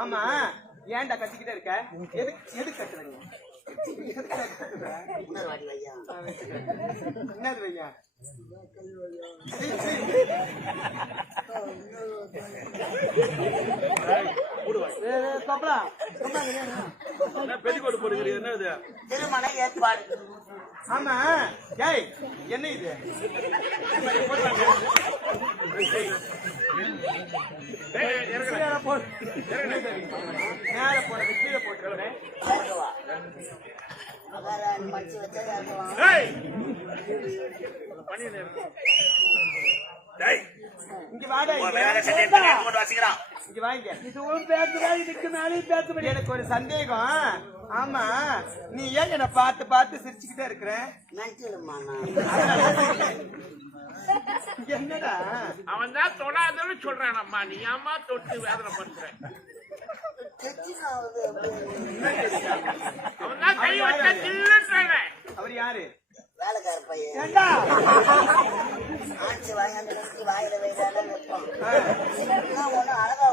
ஆமா ஏன்டா கத்திக்கிட்டே இருக்க? எதுக்கு கத்துறீங்க? என்னது வையா? பெட்டிக்கோட்டு போடுகிறீங்க என்னது? திருமண ஏற்பாடு. ஆமா ஏய் என்ன இது? நேர போட்டு கீழே போட்டுறேன். படிச்சு வச்சா இருக்கலாம். இங்க வாடா, இங்க வாங்க. இதுவும் பேசுறேன், இதுக்கு மேலேயும் பேச முடியாது. எனக்கு ஒரு சந்தேகம். ஆமா நீ ஏன் என்ன பார்த்து பார்த்து சிரிச்சுக்கிட்டே இருக்கிற? என்னடா அவன் தான் தொடாதுன்னு சொல்றான். அம்மா நீ அம்மா தொட்டு வேதனை பண்ற. அவன் தான் கை வச்ச தில்லுன்றானே. அவர் யாரு? வேலைக்கார பையன். ஏண்டா ஆட்சி வாங்கி வாயில வைக்காத நிற்போம். ஒன்னும் அழகா